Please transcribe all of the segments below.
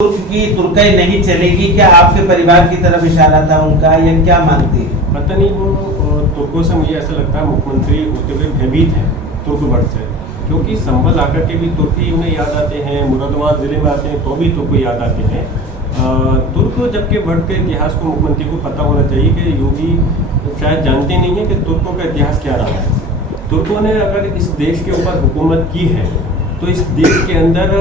तुर्क की तुर्कई नहीं चलेगी, क्या आपके परिवार की तरफ इशारा था उनका, या क्या मानती है? पता नहीं, वो तुर्कों से मुझे ऐसा लगता है मुख्यमंत्री होते हुए भयभीत हैं तुर्क वर्ड से, क्योंकि संभल आकर के भी तुर्क ही उन्हें याद आते हैं, मुरादाबाद ज़िले में आते हैं तो भी तुर्क याद आते हैं। तुर्क जबकि वर्ड के इतिहास को मुख्यमंत्री को पता होना चाहिए कि योगी शायद जानते नहीं हैं कि तुर्कों का इतिहास क्या रहा है। तुर्कों ने अगर इस देश के ऊपर हुकूमत की है तो इस देश के अंदर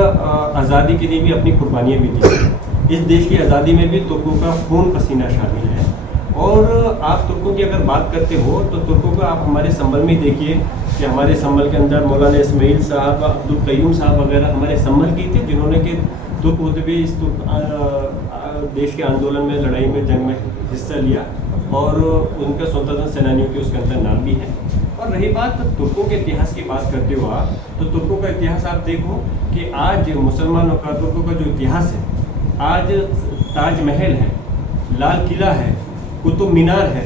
आज़ादी के लिए भी अपनी कुर्बानियाँ भी दी हैं। इस देश की आज़ादी में भी तुर्कों का खून पसीना शामिल है। और आप तुर्कों की अगर बात करते हो तो तुर्कों को आप हमारे संभल में देखिए कि हमारे संभल के अंदर मौलाना इस्माइल साहब, अब्दुल कयूम साहब वगैरह हमारे संभल की थे, जिन्होंने कि तुर्क होते हुए इस देश के आंदोलन में, लड़ाई में, जंग में हिस्सा लिया और उनका स्वतंत्रता सेनानियों के उसके अंदर नाम भी है। और रही बात तुर्कों के इतिहास की बात करते हो आप, तो तुर्कों का इतिहास आप देखो कि आज मुसलमानों का, तुर्कों का जो इतिहास है, आज ताजमहल है, लाल किला है, कुतुब मीनार है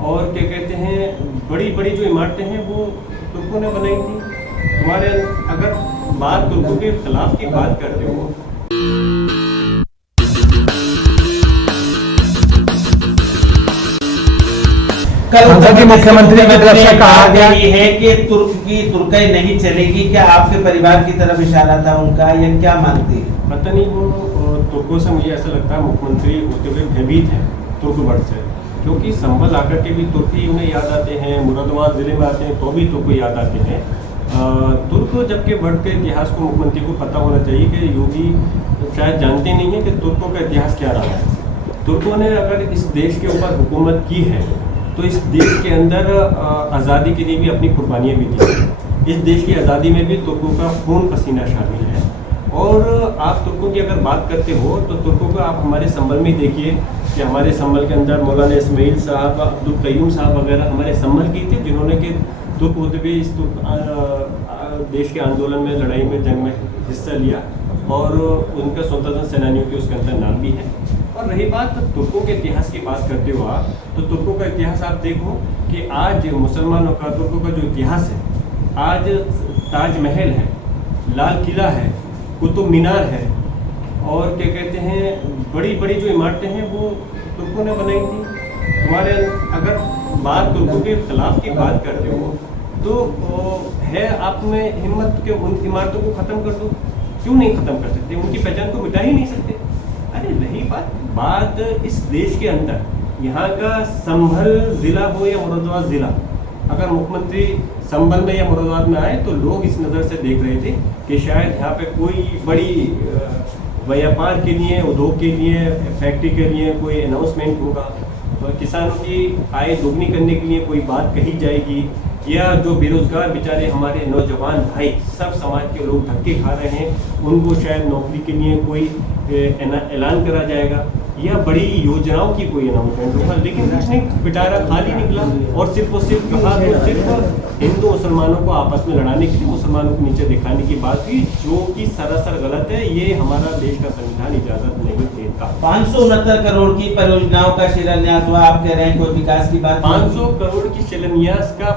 और क्या कहते हैं, बड़ी बड़ी जो इमारतें हैं वो तुर्कों ने बनाई थी। तुम्हारे अगर बात तुर्कों के खिलाफ की बात करते हो, कल मुख्यमंत्री की तरफ से कहा गया है कि तुर्क की तुर्कई नहीं चलेगी, क्या आपके परिवार की तरफ इशारा था उनका, या क्या मानती है? पता नहीं, वो तुर्कों से मुझे ऐसा लगता है मुख्यमंत्री होते हुए भयभीत हैं तुर्क वर्ड से, क्योंकि संभल आकर के भी तुर्क ही उन्हें याद आते हैं, मुरादाबाद ज़िले में आते हैं तो भी तुर्क याद आते हैं। तुर्क जबकि वर्ड के इतिहास को मुख्यमंत्री को पता होना चाहिए कि योगी शायद जानते नहीं हैं कि तुर्कों का इतिहास क्या रहा है। तुर्कों ने अगर इस देश के ऊपर हुकूमत की है तो इस देश के अंदर आज़ादी के लिए भी अपनी कुर्बानियाँ भी दी हैं। इस देश की आज़ादी में भी तुर्कों का खून पसीना शामिल है। और आप तुर्कों की अगर बात करते हो तो तुर्कों को आप हमारे संभल में देखिए कि हमारे संभल के अंदर मौलाना इस्माइल साहब, अब्दुल कयूम साहब वगैरह हमारे संभल की थे, जिन्होंने कि तुर्क होते हुए इस देश के आंदोलन में, लड़ाई में, जंग में हिस्सा लिया और उनका स्वतंत्रता सेनानियों के उसके अंदर नाम भी है। और रही बात तुर्कों के इतिहास की बात करते हो आप, तो तुर्कों का इतिहास आप देखो कि आज मुसलमानों का, तुर्कों का जो इतिहास है, आज ताजमहल है, लाल किला है, कुतुब मीनार है और क्या कहते हैं, बड़ी बड़ी जो इमारतें हैं वो तुर्कों ने बनाई थी। तुम्हारे अगर बात तुर्कों के खिलाफ की बात करते हो तो है आप में हिम्मत कि उन इमारतों को ख़त्म कर दो। क्यों नहीं ख़त्म कर सकते? उनकी पहचान को मिटा ही नहीं सकते। अरे रही बात इस देश के अंदर, यहाँ का संभल ज़िला हो या मुरादाबाद ज़िला, अगर मुख्यमंत्री संभल में या मुरादाबाद में आए तो लोग इस नज़र से देख रहे थे कि शायद यहाँ पे कोई बड़ी व्यापार के लिए, उद्योग के लिए, फैक्ट्री के लिए कोई अनाउंसमेंट होगा, तो किसानों की आय दोगुनी करने के लिए कोई बात कही जाएगी, या जो बेरोजगार बेचारे हमारे नौजवान भाई, सब समाज के लोग धक्के खा रहे हैं, उनको शायद नौकरी के लिए कोई ऐलान करा जाएगा या बड़ी योजनाओं की कोई अनाउंसमेंट होगा। लेकिन कुछ नहीं, पिटारा खाली निकला और सिर्फ कहा तो सिर्फ हिंदू मुसलमानों को आपस में लड़ाने के लिए, मुसलमानों को नीचे दिखाने की बात की, जो कि सरासर गलत है। ये हमारा देश का संविधान इजाजत नहीं देता। 569 करोड़ की परियोजनाओं का शिलान्यास हुआ, आप कह रहे हैं कोई विकास की बात? 500 करोड़ की शिलान्यास का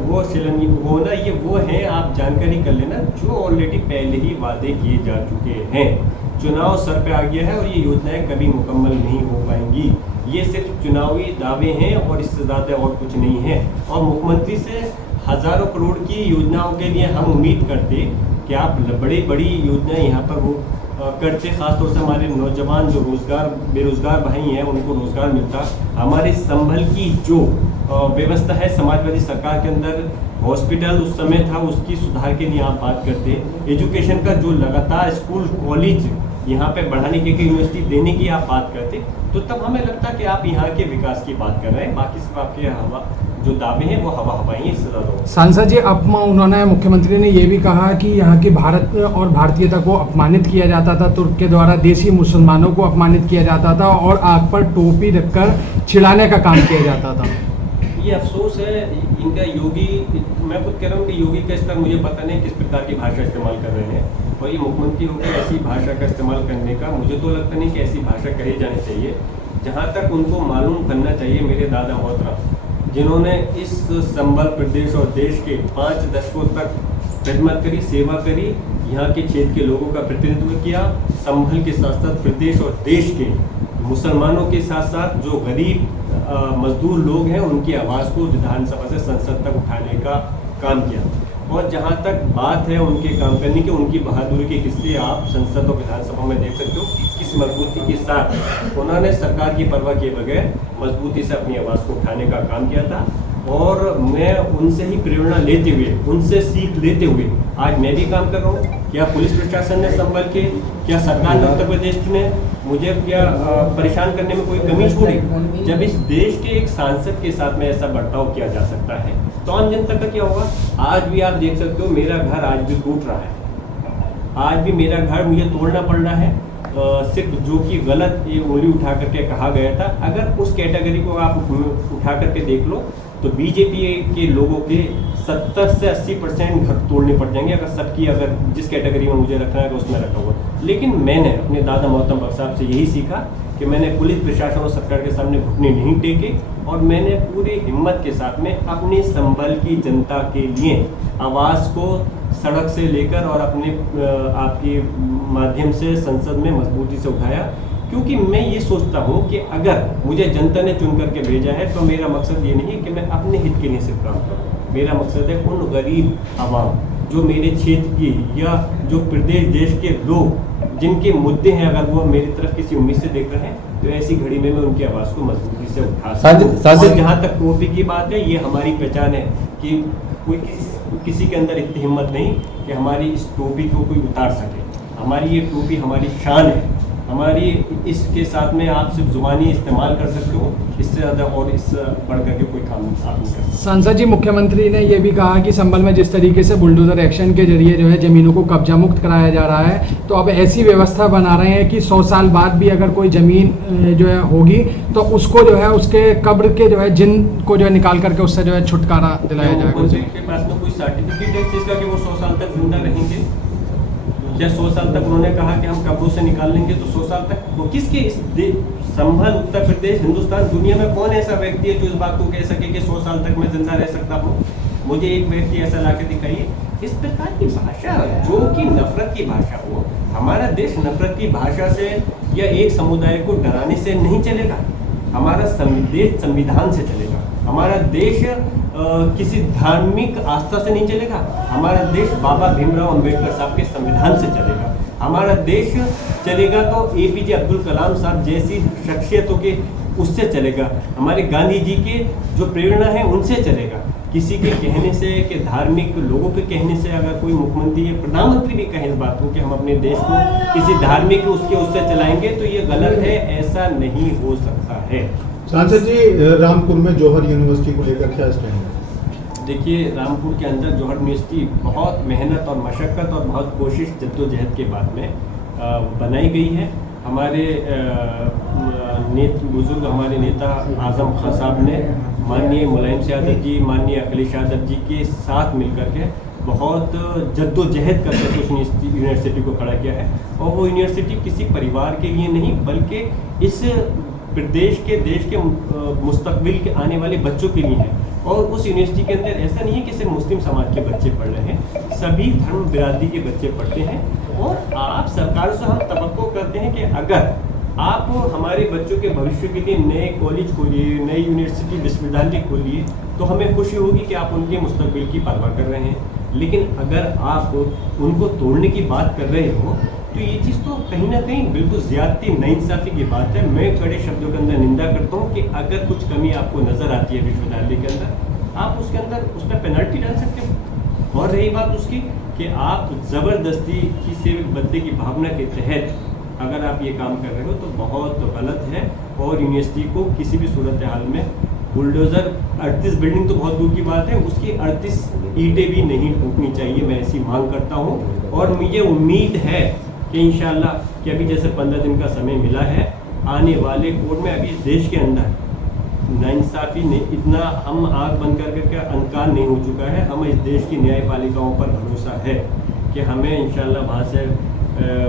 वो शिलान्यास होना, ये वो है, आप जानकारी कर लेना, जो ऑलरेडी पहले ही वादे किए जा चुके हैं। चुनाव सर पे आ गया है और ये योजनाएं कभी मुकम्मल नहीं हो पाएंगी। ये सिर्फ चुनावी दावे हैं और इससे ज़्यादा और कुछ नहीं है। और मुख्यमंत्री से हज़ारों करोड़ की योजनाओं के लिए हम उम्मीद करते कि आप बड़ी बड़ी योजनाएं यहाँ पर वो करते, ख़ासतौर से हमारे नौजवान जो बेरोज़गार भाई हैं उनको रोज़गार मिलता। हमारे संभल की जो व्यवस्था है समाजवादी सरकार के अंदर, हॉस्पिटल उस समय था, उसकी सुधार के लिए आप बात करते। एजुकेशन का जो लगातार स्कूल कॉलेज यहाँ पे बढ़ाने की, यूनिवर्सिटी देने की आप बात करते, तो तब हमें लगता कि आप यहाँ के विकास की बात कर रहे हैं। बाकी सिर्फ आपके हवा जो दावे हैं वो हवा ही इससे ज़्यादा। सांसद जी, उन्होंने, मुख्यमंत्री ने ये भी कहा कि यहाँ की भारत और भारतीयता को अपमानित किया जाता था, तुर्क के द्वारा देसी मुसलमानों को अपमानित किया जाता था और आग पर टोपी रखकर छिड़ाने का काम किया जाता था। ये अफसोस है इनका। योगी, मैं खुद कह रहा हूँ कि योगी का स्तर मुझे पता नहीं किस प्रकार की भाषा इस्तेमाल कर रहे हैं, और ये मुख्यमंत्री होकर ऐसी भाषा का इस्तेमाल करने का मुझे तो लगता नहीं कि ऐसी भाषा कही जानी चाहिए। जहाँ तक उनको मालूम करना चाहिए, मेरे दादा मोहतरम जिन्होंने इस संबल प्रदेश और देश के 5 दशकों तक खिदमत करी, सेवा करी, यहाँ के क्षेत्र के लोगों का प्रतिनिधित्व किया। संभल के साथ साथ प्रदेश और देश के मुसलमानों के साथ साथ जो गरीब मजदूर लोग हैं उनकी आवाज़ को विधानसभा से संसद तक उठाने का काम किया। और जहाँ तक बात है उनके काम करने की, उनकी बहादुरी के किस्से आप संसद और विधानसभा में देख सकते हो कि किस मजबूती के साथ उन्होंने सरकार की परवाह किए बगैर मजबूती से अपनी आवाज़ को उठाने का काम किया था। और मैं उनसे ही प्रेरणा लेते हुए, उनसे सीख लेते हुए आज मैं भी काम कर रहा हूँ। क्या पुलिस प्रशासन ने संभल के, क्या सरकार ने उत्तर प्रदेश ने मुझे क्या परेशान करने में कोई कमी छोड़ी? जब इस देश के एक सांसद के साथ में ऐसा बर्ताव किया जा सकता है तो आम जनता का क्या होगा? आज भी आप देख सकते हो मेरा घर आज भी टूट रहा है, आज भी मेरा घर मुझे तोड़ना पड़ रहा है। सिर्फ जो कि गलत ये उंगली उठा करके कहा गया था, अगर उस कैटेगरी को आप उठा करके देख लो तो बीजेपी के लोगों के 70 से 80% घर तोड़ने पड़ जाएंगे अगर सबकी, अगर जिस कैटेगरी में मुझे रखना है तो उसमें रखा हुआ। लेकिन मैंने अपने दादा मोहतम बख्श साहब से यही सीखा कि मैंने पुलिस प्रशासन और सरकार के सामने घुटने नहीं टेके और मैंने पूरी हिम्मत के साथ में अपने संभल की जनता के लिए आवाज़ को सड़क से लेकर और अपने आपके माध्यम से संसद में मजबूती से उठाया। क्योंकि मैं ये सोचता हूँ कि अगर मुझे जनता ने चुन करके भेजा है तो मेरा मकसद ये नहीं कि मैं अपने हित के लिए सिर्फ काम करूँ। मेरा मकसद है उन गरीब आवाम जो मेरे क्षेत्र की या जो प्रदेश देश के लोग जिनके मुद्दे हैं, अगर वो मेरी तरफ किसी उम्मीद से देख रहे हैं तो ऐसी घड़ी में मैं उनकी आवाज़ को मजबूती से उठा सकूँ। और जहाँ तक टोपी की बात है, ये हमारी पहचान है कि कोई किसी के अंदर इतनी हिम्मत नहीं कि हमारी इस टोपी को कोई उतार सके। हमारी ये टोपी हमारी शान है, हमारी इसके साथ में आप सिर्फ जुबानी इस्तेमाल कर सकते हो, इससे ज़्यादा और इस बढ़ करके कोई काम आप नहीं कर सकते। सांसद जी, मुख्यमंत्री ने ये भी कहा कि संभल में जिस तरीके से बुलडोजर एक्शन के जरिए जो है ज़मीनों को कब्जा मुक्त कराया जा रहा है, तो अब ऐसी व्यवस्था बना रहे हैं कि 100 साल बाद भी अगर कोई ज़मीन जो है होगी तो उसको जो है उसके कब्र के जो है जिन को जो है निकाल करके उससे जो है छुटकारा दिलाया जाएगा। उनके पास में कोई सर्टिफिकेट है जिसका कि वो 100 साल तक जिंदा रहेंगे? या 100 साल तक उन्होंने कहा कि हम कब्रों से निकाल लेंगे, तो 100 साल तक वो किसके संभल, उत्तर प्रदेश, हिंदुस्तान, दुनिया में कौन ऐसा व्यक्ति है जो इस बात को कह सके कि 100 साल तक मैं जिंदा रह सकता हूँ? मुझे एक व्यक्ति ऐसा ला के दिखाइए। इस प्रकार की भाषा जो कि नफरत की भाषा हो, हमारा देश नफरत की भाषा से या एक समुदाय को डराने से नहीं चलेगा। हमारा देश संविधान से चलेगा। हमारा देश किसी धार्मिक आस्था से नहीं चलेगा। हमारा देश बाबा भीमराव अंबेडकर साहब के संविधान से चलेगा। हमारा देश चलेगा तो APJ अब्दुल कलाम साहब जैसी शख्सियतों के उससे चलेगा। हमारे गांधी जी के जो प्रेरणा है उनसे चलेगा। किसी के कहने से, कि धार्मिक लोगों के कहने से अगर कोई मुख्यमंत्री या प्रधानमंत्री भी कहे इस बात को कि हम अपने देश को किसी धार्मिक उससे चलाएंगे तो ये गलत है, ऐसा नहीं हो सकता है। सांसद जी, रामपुर में जौहर यूनिवर्सिटी को लेकर क्या स्टैंड है? देखिए, रामपुर के अंदर जौहर यूनिवर्सिटी बहुत मेहनत और मशक्क़त और बहुत कोशिश जद्दोजहद के बाद में बनाई गई है। हमारे बुजुर्ग हमारे नेता आज़म खान साहब ने माननीय मुलायम सिंह यादव जी, माननीय अखिलेश यादव जी के साथ मिलकर के बहुत जद्दोजहद करके उस यूनिवर्सिटी को खड़ा किया है। और वो यूनिवर्सिटी किसी परिवार के लिए नहीं बल्कि इस प्रदेश के, देश के मुस्तकबिल के आने वाले बच्चों के लिए है। और उस यूनिवर्सिटी के अंदर ऐसा नहीं है कि सिर्फ मुस्लिम समाज के बच्चे पढ़ रहे हैं, सभी धर्म बिरादरी के बच्चे पढ़ते हैं। और आप सरकार से हम तवक्को करते हैं कि अगर आप हमारे बच्चों के भविष्य के लिए नए कॉलेज खोलिए, नई यूनिवर्सिटी विश्वविद्यालय खोलिए, तो हमें खुशी होगी कि आप उनके मुस्तकबिल की परवाह कर रहे हैं। लेकिन अगर आप उनको तोड़ने की बात कर रहे हो तो ये चीज़ तो कहीं ना कहीं बिल्कुल ज़्यादती, नाइंसाफ़ी की बात है। मैं कड़े शब्दों के अंदर निंदा करता हूँ कि अगर कुछ कमी आपको नज़र आती है विश्वविद्यालय के अंदर, आप उसके अंदर उस पर पेनल्टी डाल सकते हो। और रही बात उसकी कि आप ज़बरदस्ती की सेवक बंदे की भावना के तहत अगर आप ये काम कर रहे हो तो बहुत गलत है। और यूनिवर्सिटी को किसी भी सूरत हाल में बुलडोज़र 38 बिल्डिंग तो बहुत दूर की बात है, उसकी 38 ईंटें भी नहीं टूटनी चाहिए, मैं ऐसी मांग करता हूँ। और मुझे उम्मीद है कि इंशाल्लाह कि अभी जैसे 15 दिन का समय मिला है, आने वाले कोर्ट में अभी देश के अंदर नाइंसाफ़ी ने इतना हम आँख बंद करके अंकार नहीं हो चुका है। हमें इस देश की न्यायपालिकाओं पर भरोसा है कि हमें इंशाल्लाह वहाँ से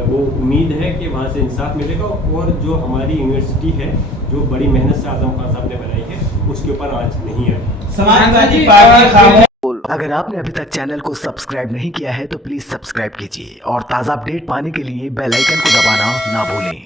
वो उम्मीद है कि वहाँ से इंसाफ मिलेगा। और जो हमारी यूनिवर्सिटी है जो बड़ी मेहनत से आज़म खान साहब ने बनाई है उसके ऊपर आज नहीं है। समाजवादी पार्टी अगर आपने अभी तक चैनल को सब्सक्राइब नहीं किया है तो प्लीज़ सब्सक्राइब कीजिए और ताज़ा अपडेट पाने के लिए बेल आइकन को दबाना ना भूलें।